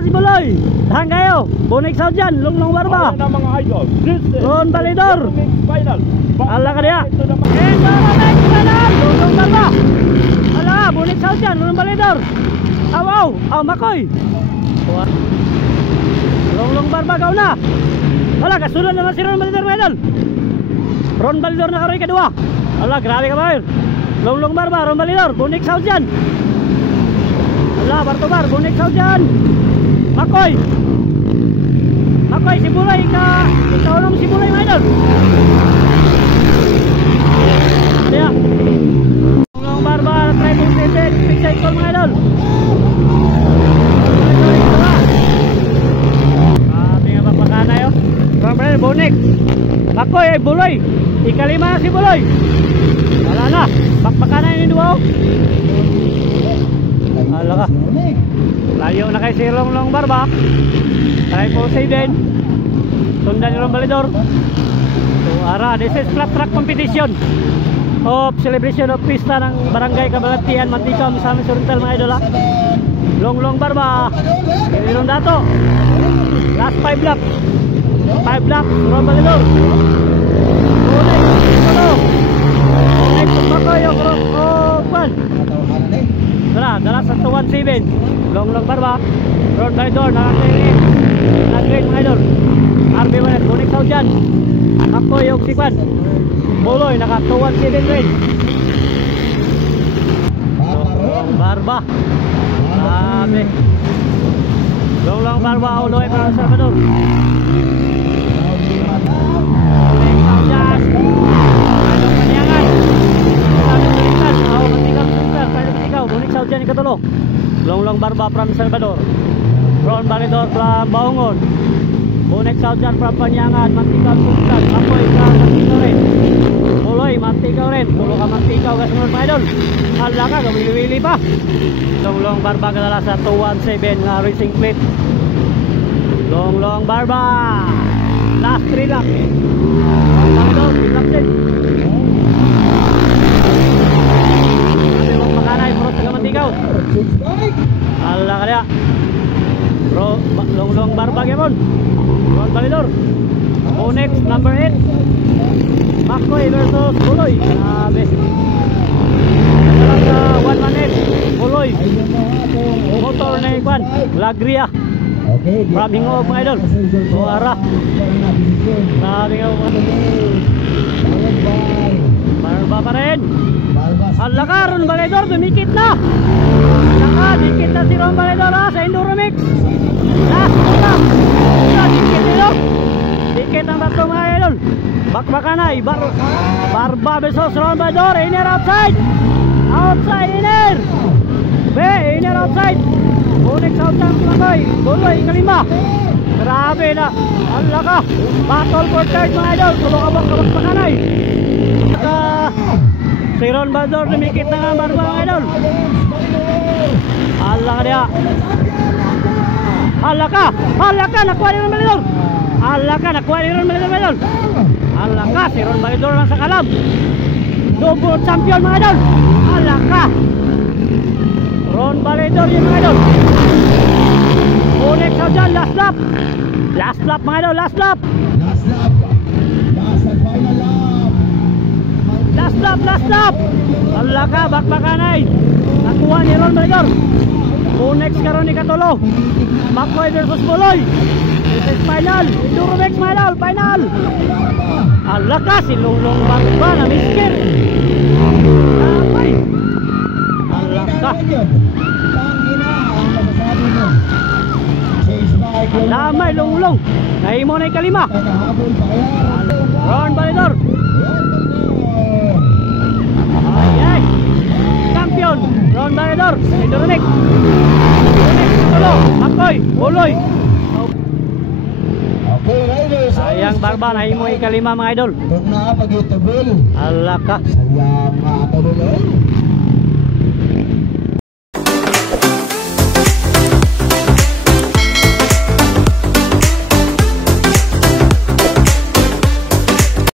si Buloy. Tahan kayo. Bonex South dyan. Lunglong Barba. Ano na mga idol? Ron Balidor. Final. Ala ka niya. Endoromex final. Lunglong Barba. Ala, Bonex South dyan. Ron Balidor. Aw, Makoy. Lunglong Barba, gaw na. Ala, kasunod naman si Ron Balidor, mga idol. Ron Balidor na karoy kadua. Ala, grabe ka ba yun? Lunglong Barba, Ron Balidor. Bonex South dyan. Ala, Bartobar, Bonex South dyan. Makoy, si Buloy, ikaw lang si Buloy, mga idol. Kaya Lunglong Barba, try to set it, big cycle, mga idol. Sabi nga papakana yun. Bonex, Makoy, Buloy, ikalima si Buloy. Wala na, pakpakana yun dua. Wala ka. Layo na kay si Lunglong Barba. Try po sa din. Sundan yung Balidor. So ara, this is flat track competition of celebration of pista ng Barangay Kabalatian, Mantika, Misamis Oriental, mga idol ha. Lunglong Barba, Ilong Dato. Last 5 lap. 5 lap, Ron Balidor. Next, Makoy, Kwan. Dala sa 217. Lunglong Barba, Ron Balidor, nag-grade mga idol. RB1, Bonex South dyan. Makoy, yung Sikwan. Buloy, naka 217 grade. Lunglong Barba. Sabi. Lunglong Barba, Uloy, para sa Salvador. Bonex South dyan. Anong Panyangan. Bonex South dyan, ikatulo. Lunglong Barba from Salvador. Ron Balidor from Baungon. Bonex South dyan from Panyangan, Mantika, Sultan. Makoy ka Mantika rin. Buloy, Mantika rin. Pulo ka Mantika, kasunod mga idol. Hala ka, gawili-wili pa. Lunglong Barba kadala sa 217 na racing plate. Lunglong Barba. Last 3 lap. Balidor, 3 lap din. Ala ka niya. Lunglong Barba gamon. Ron Balidor. Bonex number 8. Makoy versus Buloy. Sabi. Sa 118 Buloy. Motor na ikwan Lagria from Hingog, mga idol. So ara. Sabi nga Barba pa rin. Ala ka, Ron Balidor, dumikit na. Dikit na si Ron Balidor sa Endoromex. Last na. Dikit nilo. Dikit ang bato, mga idol. Bakbakanay. Barba versus Ron Balidor. Inner outside. Outside inner. Inner outside. Bonex South ang Makoy. Buloy kalima. Grabe na. Ala ka. Battle for third, mga idol. Tulong ka bakbakanay. Si Ron Balidor dumikit na nga Barba, mga idol. Ala ka dia. Ala ka, nakuha ni Ron Balidor. Ala ka, nakuha ni Ron Balidor, mga idol. Ala ka, si Ron Balidor lang sa kalam. Double champion, mga idol. Ala ka. Ron Balidor yun, mga idol. Bonex South dyan, last lap. Last lap, mga idol, last lap. Last lap. Ala ka, bakbakanay. Nakuha ni Ron Balidor. Bonex karon ni katulo. Makoy versus Buloy. This is final. Endoromex final. Final. Ala ka, si Lunglong Barba na miskin. Damay. Ala ka. Damay Lunglong. Nahimo na ikalima. Ron Balidor. Ay. Champion Ron Balidor. Endoromex. Makoy, Buloy. Sayang Barba, nahimo ikalima, mga idol. Huwag na pag-itubol. Ala ka. Sayang mga kadulol.